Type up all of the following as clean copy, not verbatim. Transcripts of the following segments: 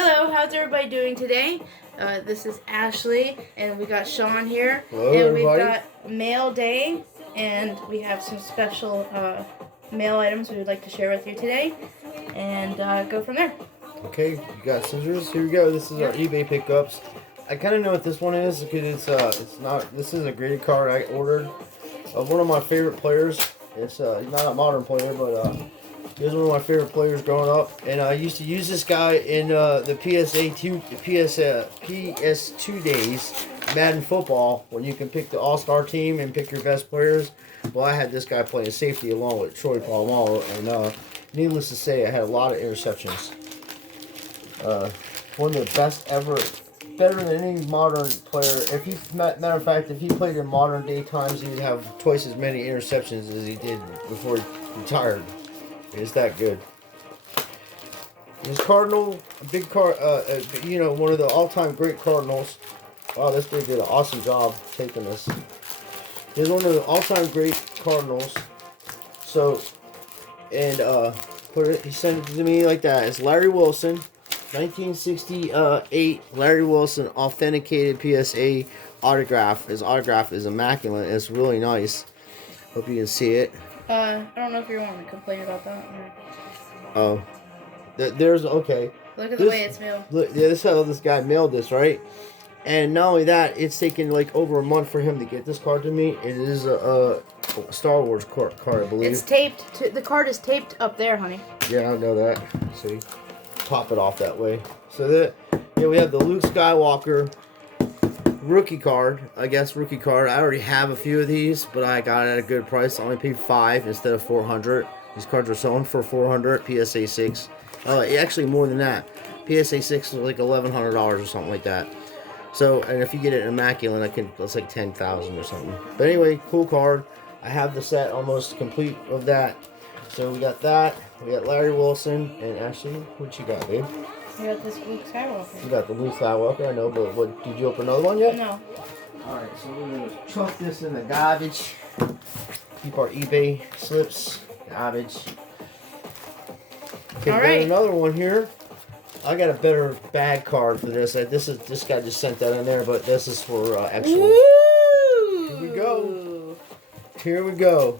Hello, how's everybody doing today? This is Ashley, and we got Sean here. Hello, and everybody. We've got Mail Day, and we have some special mail items we would like to share with you today, and go from there. Okay, you got scissors. Here we go. This is our eBay pickups. I kind of know what this one is because it's not. This is a graded card I ordered of one of my favorite players. It's not a modern player, but he was one of my favorite players growing up, and I used to use this guy in the PS2 days, Madden football, when you can pick the All-Star team and pick your best players. Well, I had this guy playing safety along with Troy Polamalu, and needless to say, I had a lot of interceptions. One of the best ever, better than any modern player. If he, matter of fact, if he played in modern day times, he'd have twice as many interceptions as he did before he retired. It's that good. This Cardinal, a big one of the all-time great Cardinals. Wow, this dude did an awesome job taking this. He's one of the all-time great Cardinals. So, and he sent it to me like that. It's Larry Wilson, 1968. Larry Wilson authenticated PSA autograph. His autograph is immaculate. It's really nice. Hope you can see it. I don't know if you want to complain about that. Oh, there's okay. Look at the way it's mailed. Look, yeah, this is how this guy mailed this, right? And not only that, it's taken like over a month for him to get this card to me. It is a Star Wars card, I believe. It's taped. The card is taped up there, honey. Yeah, I know that. See, pop it off that way. So we have the Luke Skywalker rookie card. I already have a few of these, but I got it at a good price. I only paid $5 instead of $400. These cards are selling for $400. PSA 6. Actually more than that. PSA 6 is like $1,100 or something like that. So, and if you get it immaculate, it's like $10,000 or something. But anyway, cool card. I have the set almost complete of that. So we got that. We got Larry Wilson and Ashley. What you got, babe? You got this Luke Skywalker. You got the Luke Skywalker, I know, but what, did you open another one yet? No. Alright, so we're going to chuck this in the garbage. Keep our eBay slips. Garbage. Okay, Alright. Got another one here. I got a better bag card for this. This guy just sent that in there, but this is for actual. Woo! Here we go. Here we go.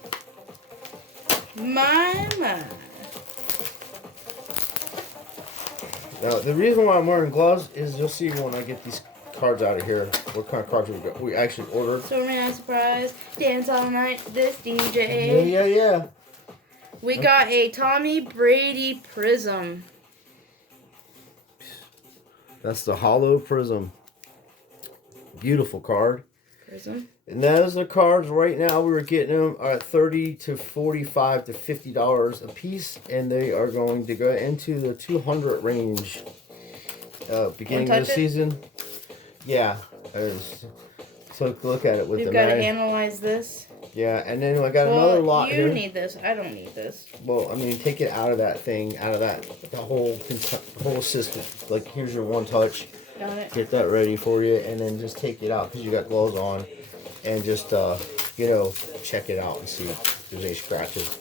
My. Now, the reason why I'm wearing gloves is you'll see when I get these cards out of here what kind of cards we actually ordered. So we're not surprised. Dance all night to this DJ. Yeah. We got a Tommy Brady Prism. That's the hollow prism. Beautiful card. Prism. And those are cards right now. We were getting them at $30 to $45 to $50 a piece, and they are going to go into the 200 range. Beginning of the season. Yeah. So look at it with We've the got to mag. analyze this. Yeah, and then I got another lot here. You need this. I don't need this. Well, I mean, take it out of that thing, the whole system. Like, here's your one touch. Got it. Get that ready for you, and then just take it out because you got gloves on, and just check it out and see if there's any scratches.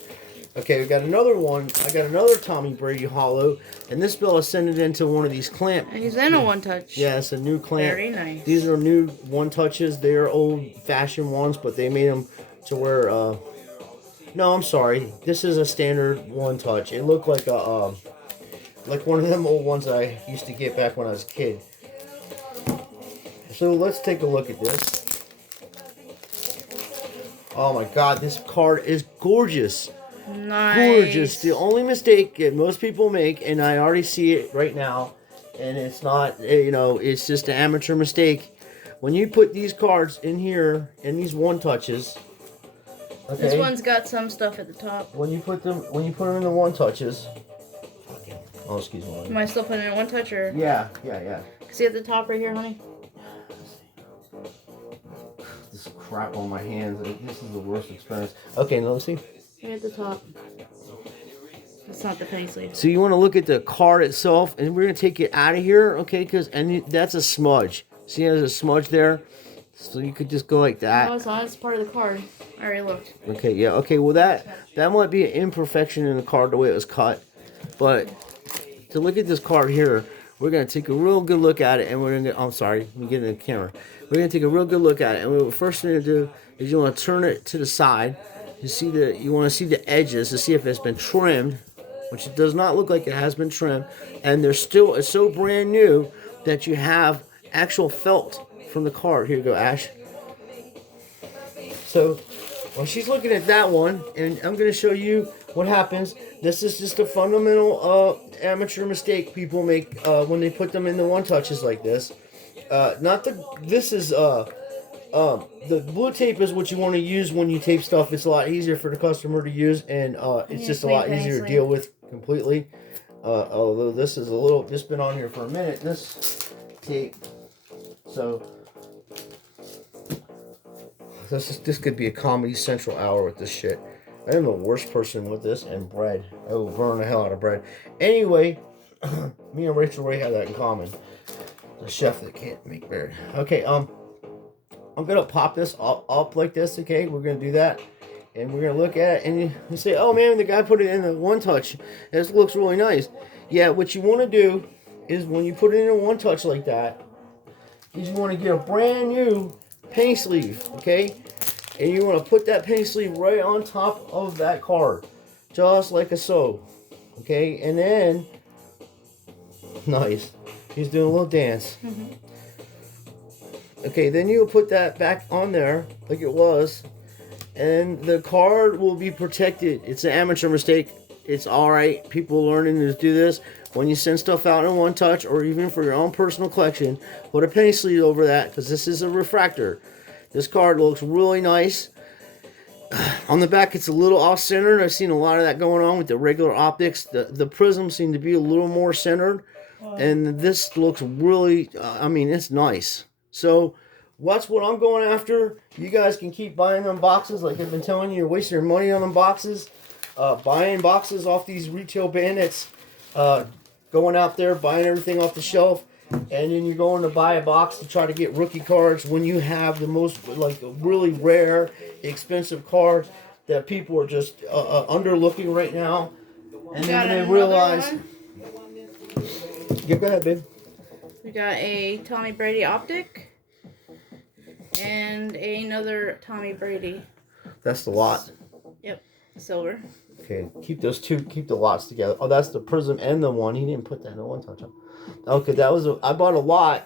Okay, we got another one. I got another Tommy Brady hollow, and this bill is sending it into one of these clamp. He's in a one touch. Yeah, it's a new clamp. Very nice. These are new one touches. They are old-fashioned ones, but they made them to where. No, I'm sorry. This is a standard one touch. It looked like a like one of them old ones that I used to get back when I was a kid. So let's take a look at this. Oh my God, this card is gorgeous. Nice. Gorgeous. The only mistake that most people make, and I already see it right now, and it's not, it's just an amateur mistake. When you put these cards in here, in these one touches, okay, this one's got some stuff at the top. When you put them in the one touches. Oh, excuse me. Am I still putting it in one touch or? Yeah. See at the top right here, honey? This crap on my hands. This is the worst experience. Okay, now let's see. Right at the top. It's not the penny sleeve. So you want to look at the card itself, and we're going to take it out of here, okay? And that's a smudge. See, there's a smudge there. So you could just go like that. No, it's not. It's part of the card. I already looked. Okay, yeah. Okay, well, that might be an imperfection in the card, the way it was cut. But to look at this card here, we're going to take a real good look at it, and we're going to, I'm sorry, let me get in the camera. We're going to take a real good look at it, and the first thing to do is you want to turn it to the side. You want to see the edges to see if it's been trimmed, which it does not look like it has been trimmed, and it's so brand new that you have actual felt from the card. Here you go, Ash. So, while she's looking at that one, and I'm going to show you what happens. This is just a fundamental amateur mistake people make when they put them in the one touches like this. The blue tape is what you want to use when you tape stuff. It's a lot easier for the customer to use, and it's just a lot easier to deal with completely. Although this is this been on here for a minute, this tape. So this could be a Comedy Central hour with this shit. I am the worst person with this and bread. I will burn the hell out of bread. Anyway, me and Rachel Ray have that in common. The chef that can't make bread. Okay, I'm gonna pop this up like this. Okay, we're gonna do that, and we're gonna look at it, and you say, "Oh man, the guy put it in the one touch. This looks really nice." Yeah, what you want to do is when you put it in a one touch like that, is you want to get a brand new penny sleeve. Okay. And you want to put that penny sleeve right on top of that card, just like a so. Okay, and then, nice. He's doing a little dance. Mm-hmm. Okay, then you put that back on there like it was, and the card will be protected. It's an amateur mistake. It's all right. People learning to do this. When you send stuff out in one touch, or even for your own personal collection, put a penny sleeve over that, because this is a refractor. This card looks really nice. On the back, it's a little off-centered. I've seen a lot of that going on with the regular optics. The prisms seem to be a little more centered. And this looks really, it's nice. So, that's what I'm going after. You guys can keep buying them boxes. Like I've been telling you, you're wasting your money on them boxes. Buying boxes off these retail bandits. Going out there, buying everything off the shelf. And then you're going to buy a box to try to get rookie cards when you have the most, really rare, expensive cards that people are just underlooking right now. And then they realize... Yeah, go ahead, babe. We got a Tommy Brady optic and another Tommy Brady. That's the lot. Yep, silver. Okay, keep the lots together. Oh, that's the prism and the one. He didn't put that in the one touch up. Okay, I bought a lot,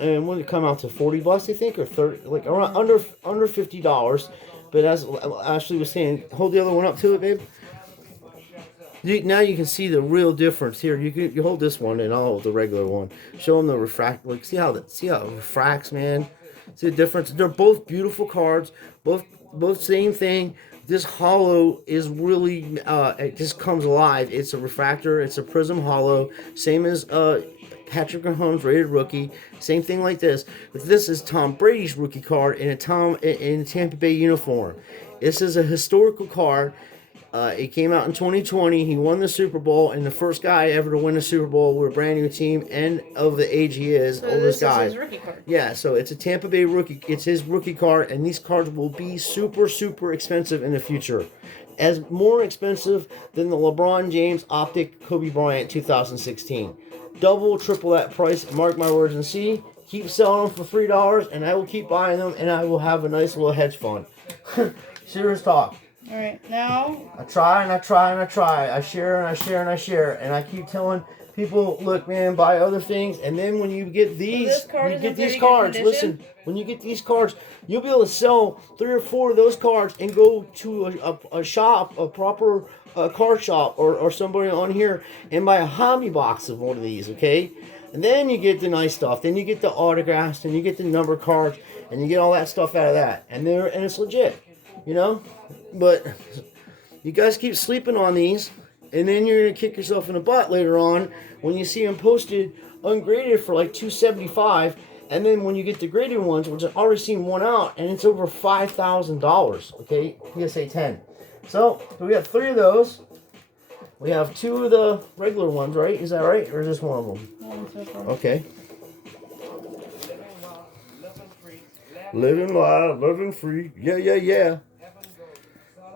and when it come out to $40, I think, or 30, like around under $50. But as Ashley was saying, hold the other one up to it, babe. Now you can see the real difference here. You hold this one, and I'll hold the regular one. Show them the refract. Like see how it refracts, man. See the difference? They're both beautiful cards. Both same thing. This hollow is really, it just comes alive. It's a refractor. It's a prism hollow. Same as Patrick Mahomes rated rookie. Same thing like this. But this is Tom Brady's rookie card in a Tampa Bay uniform. This is a historical card. It came out in 2020. He won the Super Bowl, and the first guy ever to win a Super Bowl with a brand new team, and of the age he is, so oldest guy. This is his rookie card. Yeah, so it's a Tampa Bay rookie. It's his rookie card, and these cards will be super, super expensive in the future. As more expensive than the LeBron James Optic Kobe Bryant 2016. Double, triple that price. Mark my words and see. Keep selling them for $3, and I will keep buying them, and I will have a nice little hedge fund. Serious talk. All right, now... I try and I try and I try. I share and I share and I share. And I keep telling people, look, man, buy other things. And then when you get these, when you get these cards, listen, when you get these cards, you'll be able to sell 3 or 4 of those cards and go to a shop, a proper card shop or somebody on here and buy a hobby box of one of these, okay? And then you get the nice stuff. Then you get the autographs and you get the number cards and you get all that stuff out of that. And it's legit, you know? But you guys keep sleeping on these, and then you're going to kick yourself in the butt later on when you see them posted ungraded for like $275, and then when you get the graded ones, which I've already seen one out, and it's over $5,000, okay? PSA 10. So we got 3 of those. We have 2 of the regular ones, right? Is that right? Or just one of them? Okay. Living live, living free. Yeah.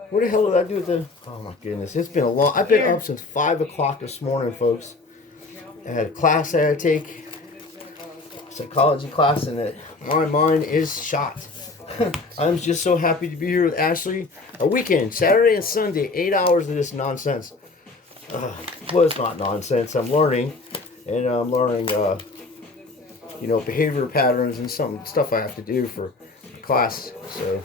What the hell did I do with the... Oh, my goodness. It's been a long... I've been up since 5 o'clock this morning, folks. I had a class I had to take, psychology class, and my mind is shot. I'm just so happy to be here with Ashley. A weekend, Saturday and Sunday, 8 hours of this nonsense. Well, it's not nonsense. I'm learning, and I'm learning, behavior patterns and some stuff I have to do for class. So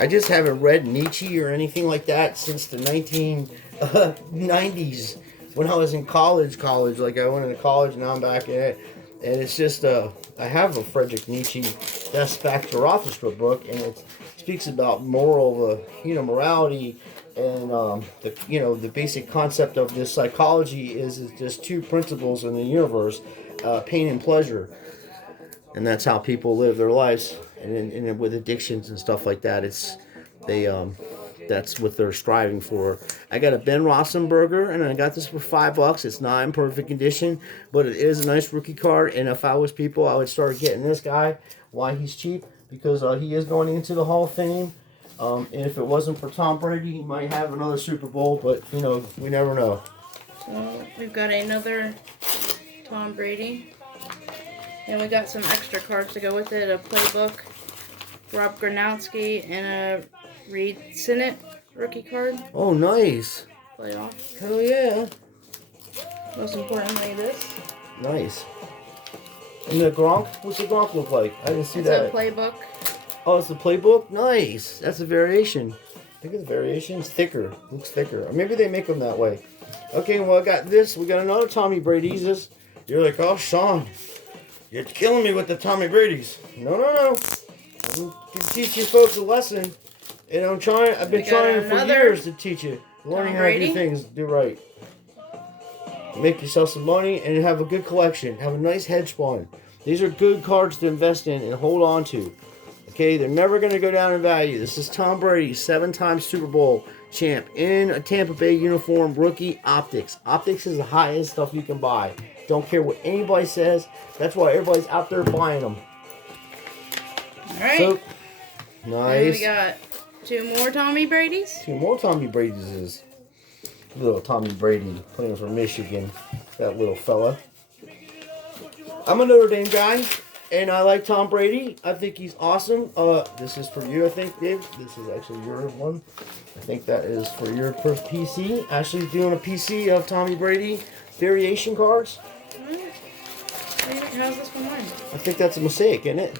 I just haven't read Nietzsche or anything like that since the 1990s when I was in college. Like I went into college, and now I'm back in it, and it's just I have a Friedrich Nietzsche That's Back to Rothschild book, and it speaks about morality, and the basic concept of this psychology is just two principles in the universe, pain and pleasure, and that's how people live their lives. And with addictions and stuff like that, that's what they're striving for. I got a Ben Rossenberger, and I got this for $5. It's not in perfect condition, but it is a nice rookie card. And if I was people, I would start getting this guy. Why he's cheap? Because he is going into the Hall of Fame. And if it wasn't for Tom Brady, he might have another Super Bowl. But we never know. So we've got another Tom Brady, and we got some extra cards to go with it. A playbook, Rob Gronkowski, and a Reed Sinnett rookie card. Oh, nice. Playoff. Hell yeah. Most importantly, this. Nice. And the Gronk? What's the Gronk look like? I didn't see that. It's a playbook. Oh, it's a playbook? Nice. That's a variation. I think it's a variation. It's thicker. Looks thicker. Or maybe they make them that way. Okay, well, I got this. We got another Tommy Brady's. You're like, oh, Sean, you're killing me with the Tommy Brady's. No. I'm going to teach you folks a lesson. And I've been trying for years to teach you. Learning how to do things, do right. Make yourself some money and have a good collection. Have a nice hedge fund. These are good cards to invest in and hold on to. Okay, they're never going to go down in value. This is Tom Brady, 7-time Super Bowl champ in a Tampa Bay uniform, rookie optics. Optics is the highest stuff you can buy. Don't care what anybody says. That's why everybody's out there buying them. All right. So, nice. And we got 2 more Tommy Brady's. 2 more Tommy Brady's. Little Tommy Brady playing for Michigan. That little fella. I'm a Notre Dame guy, and I like Tom Brady. I think he's awesome. This is for you, I think, Dave. This is actually your one. I think that is for your first PC. Ashley's doing a PC of Tommy Brady variation cards. How's this one mine? I think that's a mosaic, isn't it?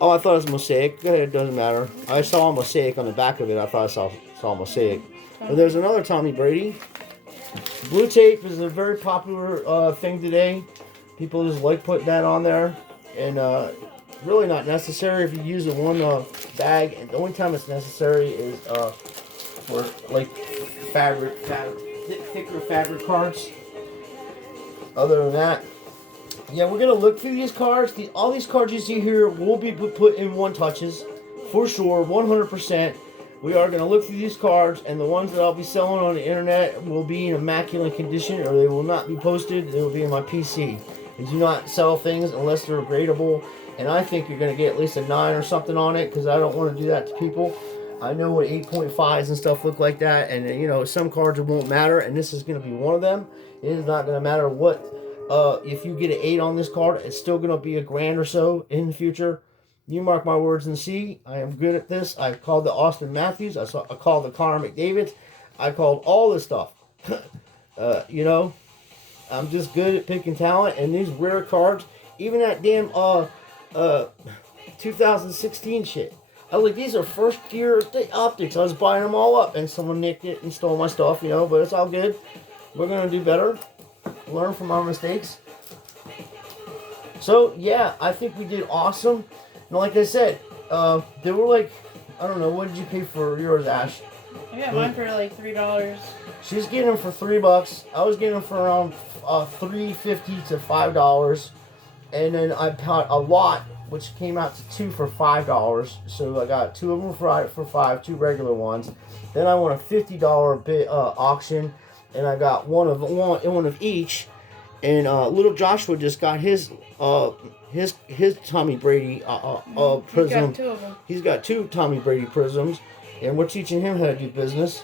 Oh, I thought it was a mosaic. It doesn't matter. I saw a mosaic on the back of it. I thought I saw a mosaic. But there's another Tommy Brady. Blue tape is a very popular thing today. People just like putting that on there. And really not necessary if you use a one bag. And the only time it's necessary is for like thicker fabric cards. Other than that, yeah, we're gonna look through these cards. All these cards you see here will be put in one touches, for sure, 100%. We are gonna look through these cards, and the ones that I'll be selling on the internet will be in immaculate condition, or they will not be posted. They will be in my PC. I do not sell things unless they're gradable, and I think you're gonna get at least a 9 or something on it, because I don't want to do that to people. I know what 8.5s and stuff look like that, and some cards it won't matter, and this is gonna be one of them. It is not gonna matter what. If you get an 8 on this card, it's still going to be $1,000 or so in the future. You mark my words and see. I am good at this. I called the Austin Matthews. I called the Connor McDavid. I called all this stuff. I'm just good at picking talent. And these rare cards, even that damn 2016 shit. I was like, these are first year optics. I was buying them all up, and someone nicked it and stole my stuff, but it's all good. We're going to do better. Learn from our mistakes. So yeah, I think we did awesome. And like I said, they were like, I don't know, what did you pay for yours, Ash? I got mine for like $3. She's getting them for $3. I was getting them for around $3.50 to $5, and then I bought a lot, which came out to 2 for $5. So I got 2 of them for $5, 2 regular ones. Then I won a $50 bit auction. And I got one of each, and little Joshua just got his Tommy Brady prism. He's got 2 of them. He's got 2 Tommy Brady prisms, and we're teaching him how to do business.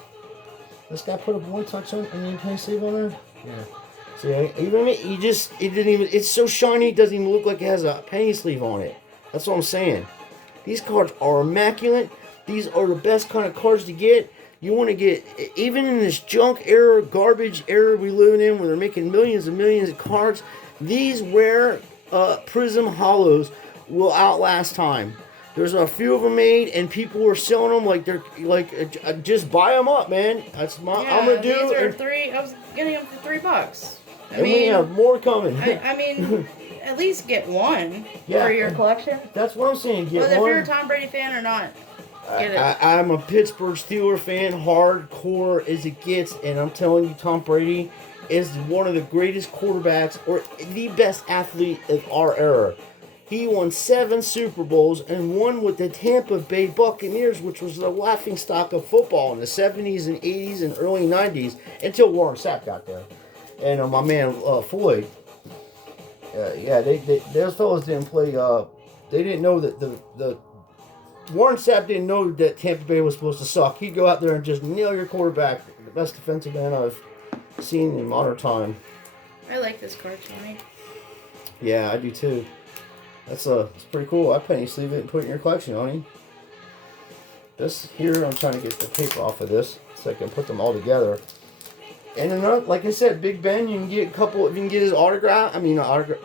This guy put a one touch on and then penny sleeve on there. Yeah. See, even it didn't even. It's so shiny, it doesn't even look like it has a penny sleeve on it. That's what I'm saying. These cards are immaculate. These are the best kind of cards to get. You want to get, even in this junk era, garbage era we live in, where they're making millions and millions of cards, these rare Prism Hollows will outlast time. There's a few of them made, and people are selling them like they're just buy them up, man. That's my I'm gonna do. These are three. I was getting them for $3. I mean, we have more coming. I mean, at least get one for your collection. That's what I'm saying. Get whether one. if you're a Tom Brady fan or not. Get it. I'm a Pittsburgh Steelers fan, hardcore as it gets, and I'm telling you, Tom Brady is one of the greatest quarterbacks, or the best athlete of our era. He won 7 Super Bowls and one with the Tampa Bay Buccaneers, which was the laughingstock of football in the 70s and 80s and early 90s until Warren Sapp got there. And my man Floyd, those fellas didn't play. They didn't know that the Warren Sapp didn't know that Tampa Bay was supposed to suck. He'd go out there and just nail your quarterback. The best defensive man I've seen in modern time. I like this card, Tony. Yeah, I do too. It's pretty cool. I penny sleeve it and put it in your collection, honey. This here, I'm trying to get the paper off of this so I can put them all together. And another, like I said, Big Ben, you can get a couple. If you can get his autograph,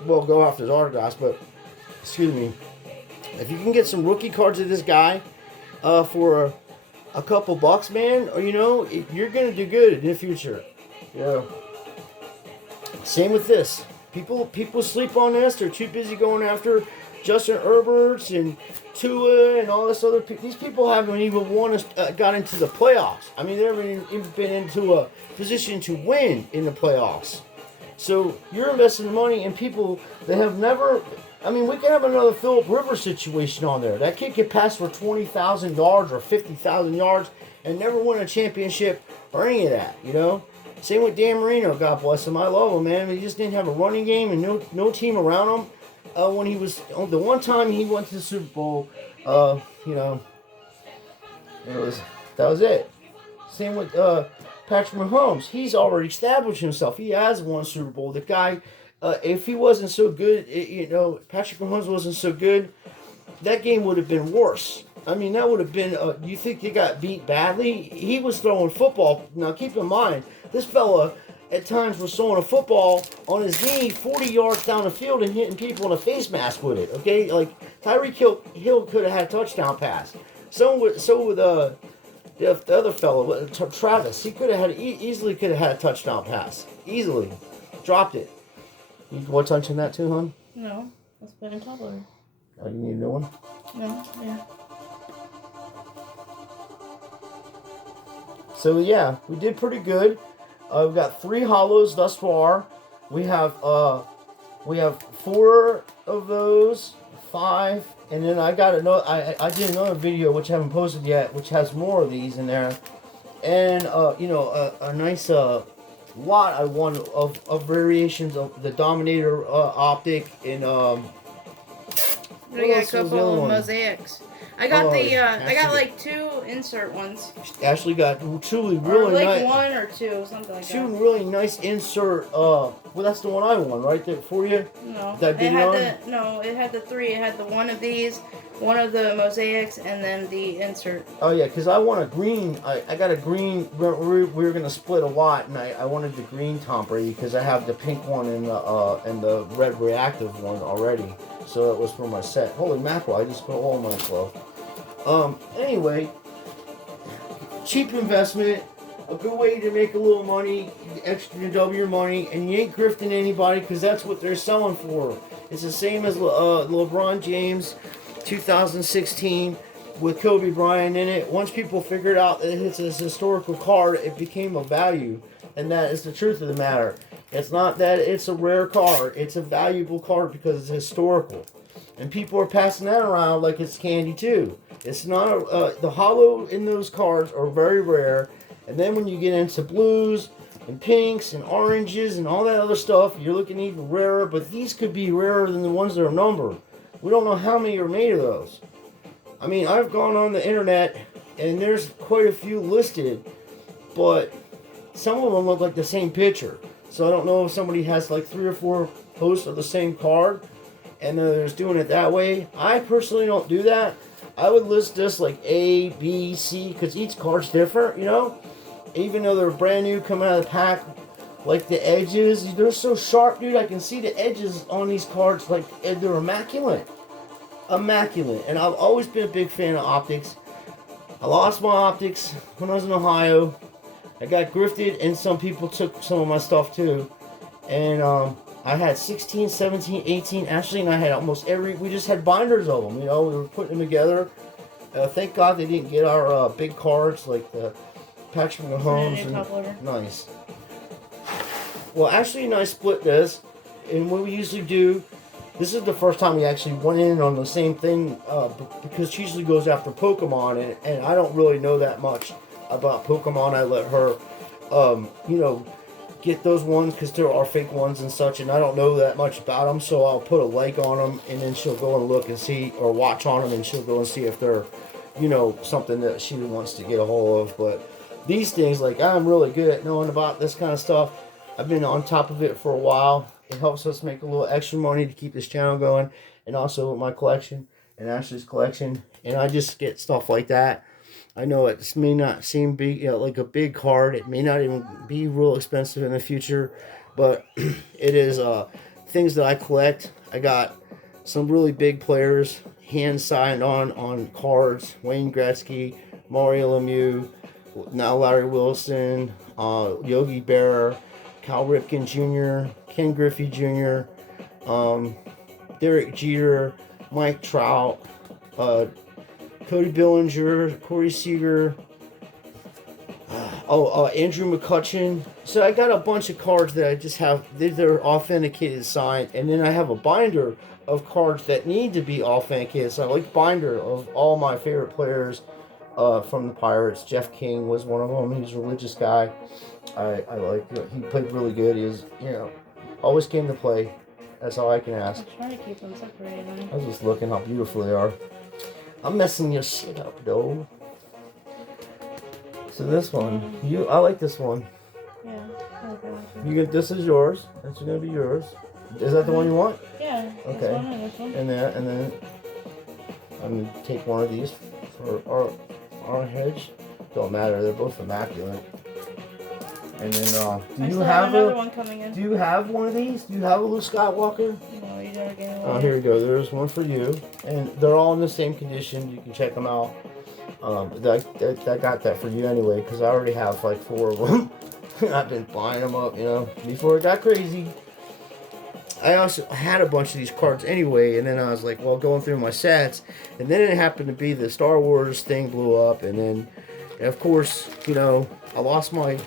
well, go after his autographs, but excuse me. If you can get some rookie cards of this guy for a couple bucks, man, or you're gonna do good in the future. Yeah. Same with this. People sleep on this. They're too busy going after Justin Herberts and Tua and all this other. These people haven't even got into the playoffs. I mean, they haven't even been into a position to win in the playoffs. So you're investing the money in people that have never. I mean, we could have another Phillip Rivers situation on there. That kid could pass for 20,000 yards or 50,000 yards and never win a championship or any of that, Same with Dan Marino, God bless him. I love him, man. He just didn't have a running game and no team around him. When he was, the one time he went to the Super Bowl, that was it. Same with Patrick Mahomes. He's already established himself. He has won Super Bowl. The guy... if he wasn't so good, Patrick Mahomes wasn't so good, that game would have been worse. I mean, that would have been, you think he got beat badly? He was throwing football. Now, keep in mind, this fella at times was throwing a football on his knee 40 yards down the field and hitting people in a face mask with it, okay? Like, Tyreek Hill could have had a touchdown pass. So with the other fellow, Travis, he easily could have had a touchdown pass. Easily. Dropped it. You want to touch on that too, hon? No. Let's put it in top loader. Oh, you need a new one? No, yeah. So, yeah, we did pretty good. We've got 3 hollows thus far. We have 4 of those, 5, and then I got another. I did another video which I haven't posted yet, which has more of these in there, and a nice lot I won of variations of the Dominator optic and I got a couple of mosaics. I got I got like 2 insert ones. Ashley got truly really like nice. 1 or 2, something like that. 2 really nice insert. Well, that's the one I won, right there for you. No, it had the 3. It had the one of these, one of the mosaics, and then the insert. Oh yeah, because I want a green. I got a green. We were gonna split a lot, and I wanted the green Tom Brady because I have the pink one and the red reactive one already. So that was for my set. Holy mackerel! I just put all my stuff. Anyway, cheap investment, a good way to make a little money, extra double your money, and you ain't grifting anybody because that's what they're selling for. It's the same as LeBron James 2016 with Kobe Bryant in it. Once people figured out that it's a historical card, it became a value, and that is the truth of the matter. It's not that it's a rare card, it's a valuable card because it's historical. And people are passing that around like it's candy too. It's not the hollow in those cards are very rare. And then when you get into blues and pinks and oranges and all that other stuff, you're looking even rarer. But these could be rarer than the ones that are numbered. We don't know how many are made of those. I mean, I've gone on the internet and there's quite a few listed. But some of them look like the same picture. So I don't know if somebody has like 3 or 4 posts of the same card and they're just doing it that way. I personally don't do that. I would list this like A, B, C, because each card's different, you know? Even though they're brand new, coming out of the pack, like the edges, they're so sharp, dude. I can see the edges on these cards, like they're immaculate. Immaculate. And I've always been a big fan of optics. I lost my optics when I was in Ohio. I got grifted, and some people took some of my stuff too. And I had 16, 17, 18. Ashley and I had almost every. We just had binders of them. You know, we were putting them together. Thank God they didn't get our big cards like the Patrick Mahomes. Nice. Well, Ashley and I split this, and what we usually do. This is the first time we actually went in on the same thing because she usually goes after Pokemon, and I don't really know that much about Pokemon. I let her, you know, get those ones because there are fake ones and such, and I don't know that much about them, so I'll put a like on them, and then she'll go and look and see, or watch on them, and she'll go and see if they're, you know, something that she wants to get a hold of. But these things, like, I'm really good at knowing about this kind of stuff. I've been on top of it for a while. It helps us make a little extra money to keep this channel going, and also my collection and Ashley's collection, and I just get stuff like that. I know it may not seem big, you know, like a big card. It may not even be real expensive in the future, but it is things that I collect. I got some really big players hand signed on cards: Wayne Gretzky, Mario Lemieux, now Larry Wilson, Yogi Berra, Cal Ripken Jr., Ken Griffey Jr., Derek Jeter, Mike Trout, Cody Bellinger, Corey Seager, Andrew McCutcheon. So I got a bunch of cards that I just have, they're authenticated, signed, and then I have a binder of cards that need to be authenticated. So I like binder of all my favorite players from the Pirates. Jeff King was one of them. He's a religious guy. I like it. He played really good. He was, you know, always came to play. That's all I can ask. I'm trying to keep them separated. I was just looking how beautiful they are. I'm messing your shit up, though. So this one, I like this one. Yeah, I like that one. You get, this is yours. That's gonna be yours. Is that the one you want? Yeah. Okay. This one and this one. And that, and then I'm gonna take one of these for our hedge. Don't matter. They're both immaculate. And then, do you have another one coming in? Do you have one of these? Do you have a Luke Skywalker? No, you gotta get one. Oh, here we go. There's one for you, and they're all in the same condition. You can check them out. I got that for you anyway because I already have like 4 of them. I've been buying them up, you know, before it got crazy. I also had a bunch of these cards anyway, and then I was like, well, going through my sets, and then it happened to be the Star Wars thing blew up, and then, of course, you know, I lost my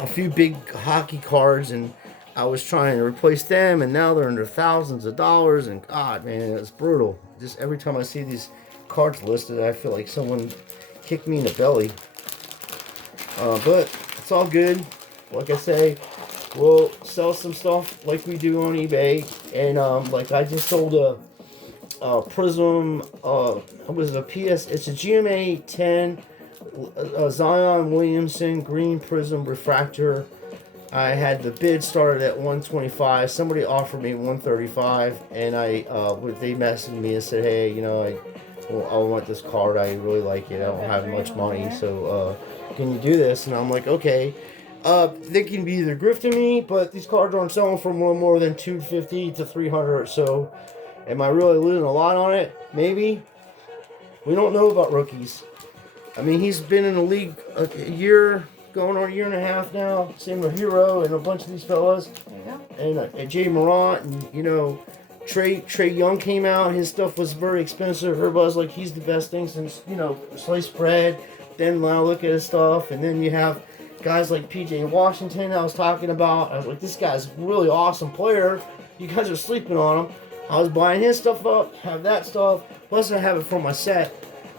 a few big hockey cards, and I was trying to replace them, and now they're under thousands of dollars, and God, man, it's brutal. Just every time I see these cards listed, I feel like someone kicked me in the belly. But it's all good. Like I say, we'll sell some stuff like we do on eBay, and like I just sold a Prism. It was a PS. It's a GMA 10. Zion Williamson Green Prism Refractor. I had the bid started at $125. Somebody offered me $135, and they messaged me and said, "Hey, you know, I want this card. I really like it. I don't have much money, so can you do this?" And I'm like, "Okay." They can be either grifting me, but these cards aren't selling for more than $250 to $300. So, am I really losing a lot on it? Maybe. We don't know about rookies. I mean, he's been in the league a year, going on a year and a half now. Same with Hero and a bunch of these fellas. There you go. And Jay Morant, and you know, Trey Young came out. His stuff was very expensive. Everybody's like, he's the best thing since, you know, sliced bread. Then now look at his stuff, and then you have guys like PJ Washington I was talking about. I was like, this guy's a really awesome player. You guys are sleeping on him. I was buying his stuff up, have that stuff. Plus I have it for my set.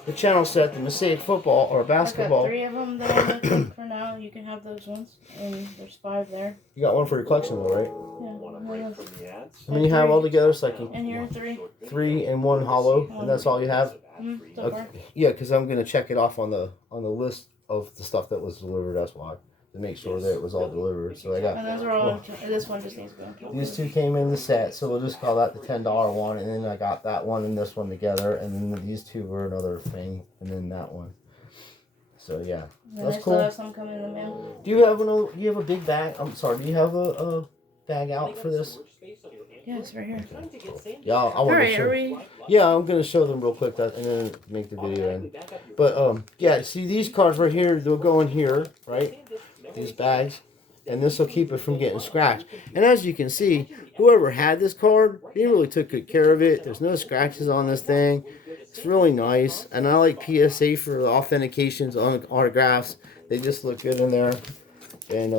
The channel set, the Mosaic football or basketball. I've got 3 of them that I'm looking for now. You can have those ones, and there's 5 there. You got one for your collection though, right? Yeah. How many you have all together? So I can. And you're 3. 3 and 1 hollow, and that's all you have. So far. Yeah, because I'm gonna check it off on the list of the stuff that was delivered. That's why. to make sure that it was all delivered. So I got. And those are all. This one just needs to go. These two came in the set, so we'll just call that the $10 one, and then I got that one and this one together, and then these two were another thing, and then that one. So yeah, And that's I cool. still have some coming in the mail. Do you have a big bag? I'm sorry. Do you have a bag out for this? Yeah, it's right here. Yeah, I want to show. Are we? Yeah, I'm gonna show them real quick, and then make the video end. But yeah, see these cards right here, they'll go in here, right? These bags, and this will keep it from getting scratched. And as you can see, whoever had this card, they really took good care of it. There's no scratches on this thing. It's really nice, and I like PSA for the authentications on autographs. They just look good in there, and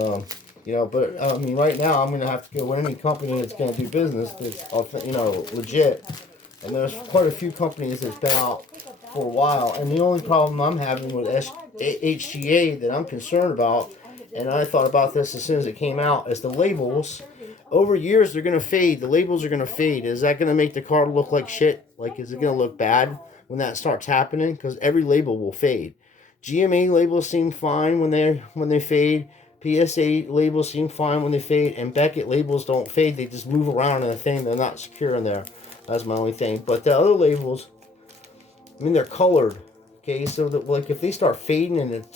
you know. But I mean, right now I'm gonna have to go with any company that's gonna do business that's legit. And there's quite a few companies that's been out for a while, and the only problem I'm having with HGA that I'm concerned about, and I thought about this as soon as it came out, is the labels. Over years, they're going to fade. The labels are going to fade. Is that going to make the card look like shit? Like, is it going to look bad when that starts happening? Because every label will fade. GMA labels seem fine when they fade. PSA labels seem fine when they fade. And Beckett labels don't fade. They just move around in the thing. They're not secure in there. That's my only thing. But the other labels, I mean, they're colored. Okay, so that, like, if they start fading and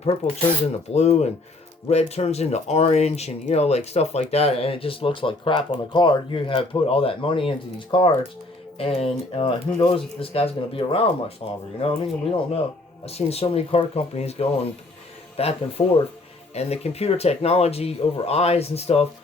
purple turns into blue and red turns into orange and, you know, like stuff like that, and it just looks like crap on the card, you have put all that money into these cards, and who knows if this guy's going to be around much longer, you know what I mean? We don't know. I've seen so many card companies going back and forth, and the computer technology over eyes and stuff,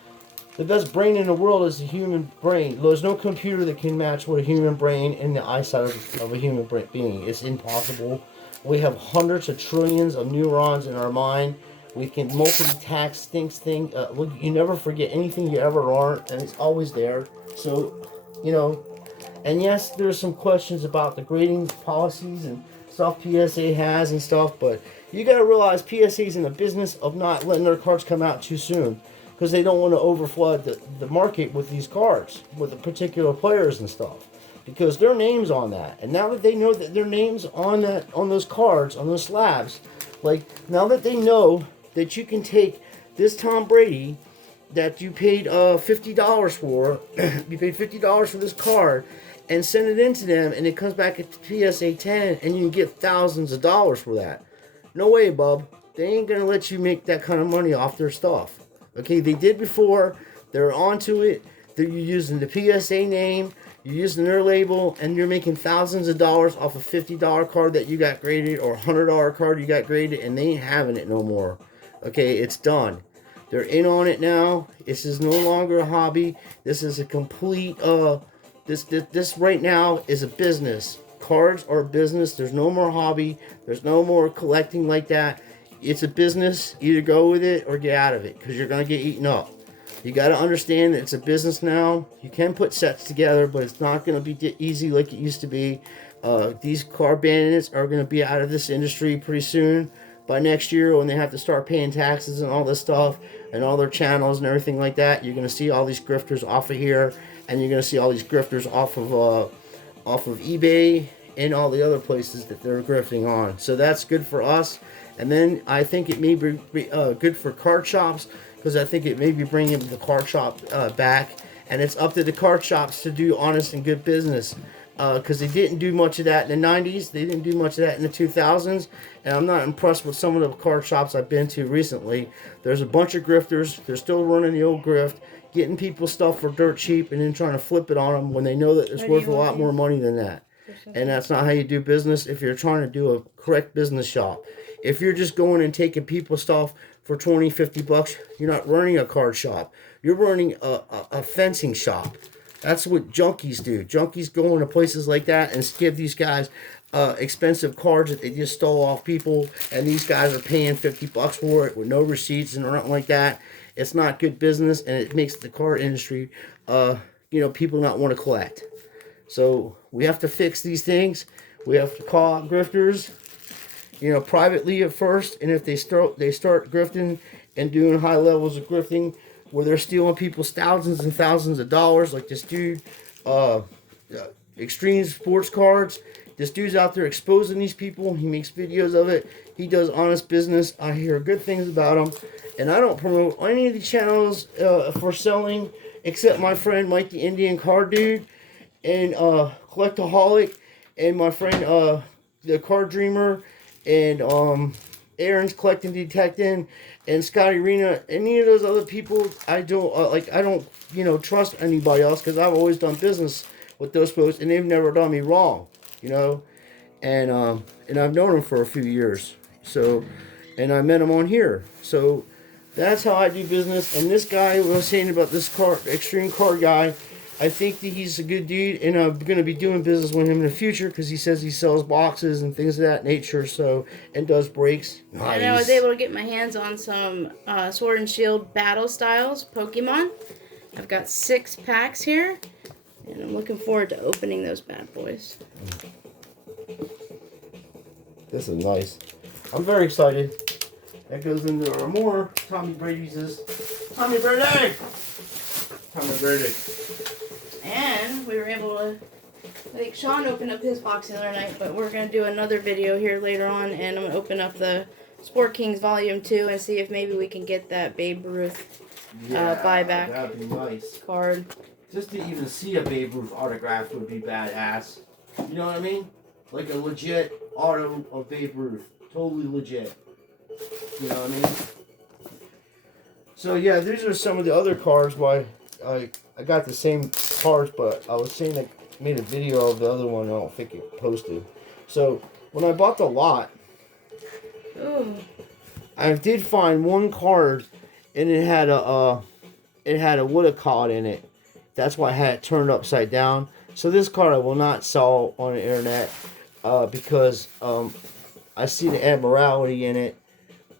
the best brain in the world is the human brain. There's no computer that can match what a human brain in the eyesight of a human being. It's impossible. We have hundreds of trillions of neurons in our mind. We can multitask things. You never forget anything you ever learned, and it's always there. So, you know, and yes, there's some questions about the grading policies and stuff PSA has and stuff, but you got to realize PSA's in the business of not letting their cards come out too soon, because they don't want to overflood the market with these cards, with the particular players and stuff, because their name's on that. And now that they know that their name's on those cards, on those slabs, like, now that they know that you can take this Tom Brady that you paid $50 for, you paid $50 for this card, and send it into them, and it comes back at PSA 10, and you can get thousands of dollars for that. No way, bub. They ain't gonna let you make that kind of money off their stuff. Okay, they did before. They're onto it. You're using the PSA name. You're using their label, and you're making thousands of dollars off a $50 card that you got graded, or a $100 card you got graded, and they ain't having it no more. Okay, it's done. They're in on it now. This is no longer a hobby. This is a complete. This right now is a business. Cards are a business. There's no more hobby. There's no more collecting like that. It's a business. Either go with it or get out of it, because you're going to get eaten up. You got to understand that it's a business now. You can put sets together, but it's not going to be easy like it used to be. These card bandits are going to be out of this industry pretty soon. By next year, when they have to start paying taxes and all this stuff, and all their channels and everything like that, you're going to see all these grifters off of here, and you're going to see all these grifters off of eBay and all the other places that they're grifting on. So that's good for us. And then I think it may be good for card shops, because I think it may be bringing the card shop back. And it's up to the card shops to do honest and good business, because they didn't do much of that in the 90s. They didn't do much of that in the 2000s. And I'm not impressed with some of the card shops I've been to recently. There's a bunch of grifters. They're still running the old grift, getting people stuff for dirt cheap and then trying to flip it on them when they know that it's worth a lot more money than that. And that's not how you do business if you're trying to do a correct business shop. If you're just going and taking people's stuff for 20, 50 bucks, you're not running a card shop. You're running a fencing shop. That's what junkies do. Junkies go into places like that and give these guys expensive cards that they just stole off people, and these guys are paying 50 bucks for it with no receipts and nothing like that. It's not good business, and it makes the card industry, people not want to collect. So we have to fix these things. We have to call out grifters, privately at first, and if they start grifting and doing high levels of grifting where they're stealing people's thousands and thousands of dollars, like this dude, Extreme Sports Cards. This dude's out there exposing these people. He makes videos of it, He does honest business. I hear good things about him. And I don't promote any of the channels for selling except my friend Mike the Indian Card Dude and Collectaholic and my friend the Card Dreamer and Aaron's Collecting Detecting and Scotty Rena. Any of those other people, I don't I don't trust anybody else because I've always done business with those folks and they've never done me wrong, and I've known them for a few years. So, and I met him on here. So that's how I do business. And this guy was saying about this extreme card guy. I think that he's a good dude, and I'm going to be doing business with him in the future because he says he sells boxes and things of that nature. So, and does breaks. Nice. And I was able to get my hands on some Sword and Shield Battle Styles Pokemon. I've got 6 packs here, and I'm looking forward to opening those bad boys. This is nice. I'm very excited. That goes into our more Tommy Brady's. Tommy Brady! Tommy Brady. And we were able to, I think Sean opened up his box the other night, but we're going to do another video here later on, and I'm going to open up the Sport Kings Volume 2 and see if maybe we can get that Babe Ruth buyback that'd be nice. card. Just to even see a Babe Ruth autograph would be badass. You know what I mean? Like a legit auto of Babe Ruth. Totally legit. You know what I mean? So yeah, these are some of the other cards. Why I got the same cards, but I was saying I made a video of the other one. I don't think it posted. So when I bought the lot, I did find one card, and it had a what it called in it. That's why I had it turned upside down. So this card I will not sell on the internet because I see the abnormality in it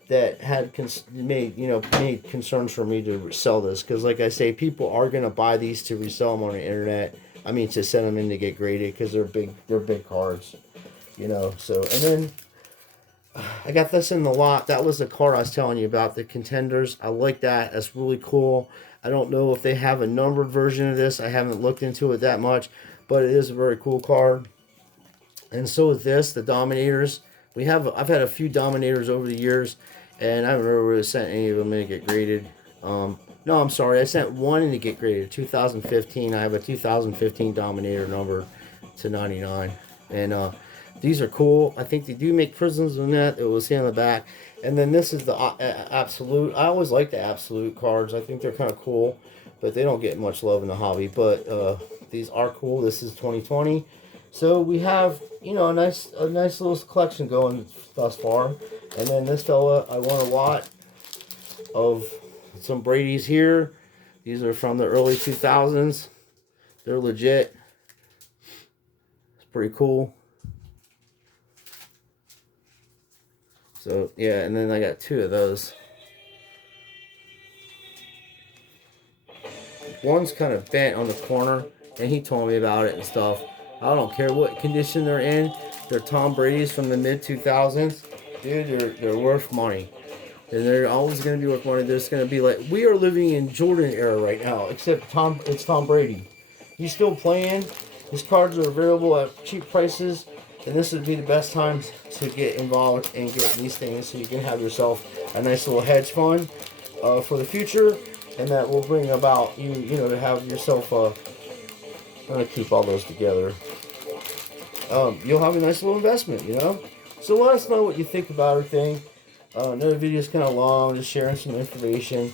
that had made concerns for me to sell this, because like I say, people are gonna buy these to resell them on the internet. I mean, to send them in to get graded because they're big cards, So, and then I got this in the lot. That was the card I was telling you about, the Contenders. I like that. That's really cool. I don't know if they have a numbered version of this. I haven't looked into it that much, but it is a very cool card. And so with this, the Dominators. I've had a few Dominators over the years, and I haven't really sent any of them in to get graded. No, I'm sorry. I sent one in to get graded. 2015. I have a 2015 Dominator number to 99. And these are cool. I think they do make prisms in that. It was here on the back. And then this is the Absolute. I always like the Absolute cards. I think they're kind of cool, but they don't get much love in the hobby. But these are cool. This is 2020. So we have, a nice little collection going thus far. And then this fella, I won a lot of some Brady's here. These are from the early 2000s. They're legit. It's pretty cool. So, yeah, and then I got 2 of those. One's kind of bent on the corner, and he told me about it and stuff. I don't care what condition they're in. They're Tom Brady's from the mid-2000s. Dude, they're worth money. And they're always going to be worth money. There's going to be like, we are living in Jordan era right now, except it's Tom Brady. He's still playing. His cards are available at cheap prices. And this would be the best time to get involved and get these things so you can have yourself a nice little hedge fund for the future. And that will bring about you to have yourself I'm going to keep all those together. You'll have a nice little investment, So let us know what you think about everything. Another video is kind of long, just sharing some information.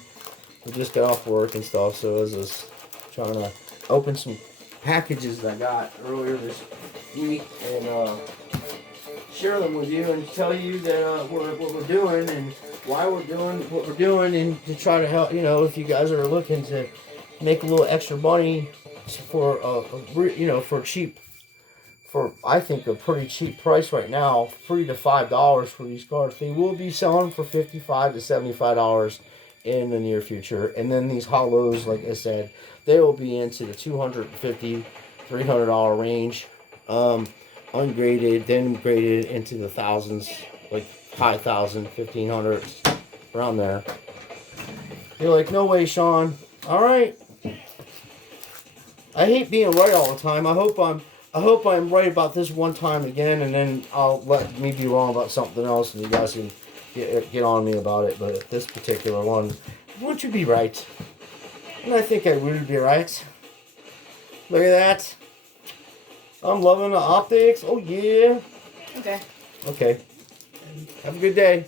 We just got off work and stuff, so I was just trying to open some packages that I got earlier this week and share them with you and tell you that what we're doing and why we're doing what we're doing, and to try to help, if you guys are looking to make a little extra money for I think a pretty cheap price right now, $3 to $5 for these cards. They will be selling for $55 to $75 in the near future. And then these hollows, like I said, they will be into the $250, $300 range, ungraded, then graded into the thousands, like high thousand, 1,500s, around there. You're like, no way, Sean. All right. I hate being right all the time. I hope I'm I hope I'm right about this one time again, and then I'll let me be wrong about something else, and you guys can get on me about it. But this particular one, won't you be right? And I think I would be right. Look at that. I'm loving the optics. Oh, yeah. Okay. Okay. Have a good day.